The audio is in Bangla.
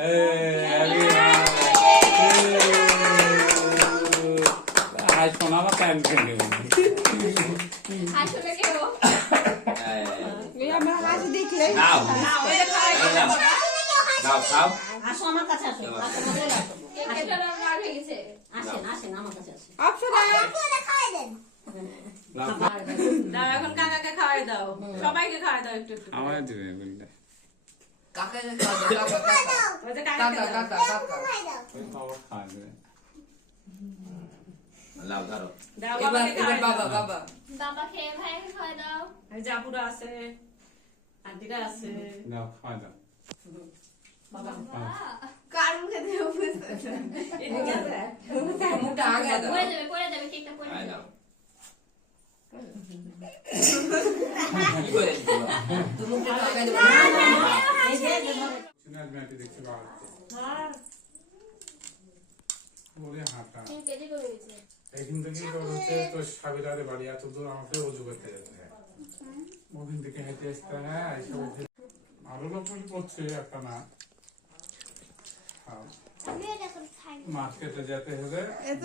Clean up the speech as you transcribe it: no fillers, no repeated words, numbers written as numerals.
आज सोना में कैन खेलने আসলে কি ও ये हमारा आज देख ले নাও না ওই খাই নাও খাও আসো আমার কাছে আসো আসো মজা লাগো কেকটা রাগ হয়ে গেছে আসেন আসেন আমার কাছে আসেন ऑप्शन है দাও এখন কাকাকে খাওয়াই দাও সবাইকে খাওয়াই দাও একটু একটু हमारे दिवे बोलते কাকাকে খাওয়া দাও, কাকা ওই যে কাকা কাকাকে কাকা দাও কাকা कोई और खा दे লাও ধরো দাও এবার বাবাকে এবার খাওয়াই বাবা দাও বাবা বাবা খেয়ে ভাইকে খাওয়া দাও এই জাপুরা আছে আন্টিরা আছে ना खा दो বাবা কার মুখে দেব বুঝতে এদিকে আছে মুখটা আগে দাও পড়ে যাবে কেকটা পড়ে আয় যাবে নাও কি করে দিবা তুমি মুখটা আগে দাও এই যে सुना मैं भी देखते बाहर बोले हाटा কেজি করে দিয়েছে এখান থেকে তো হচ্ছে তো সাবিরাদের বাড়ি এত দূর আমাকে অজু করতে যেতে হয় ওখান থেকে হেঁটে আসতে হয় এইসব আরো লোক করছে একটা না আমি এখন খাই মার্কেটে যেতে হবে এত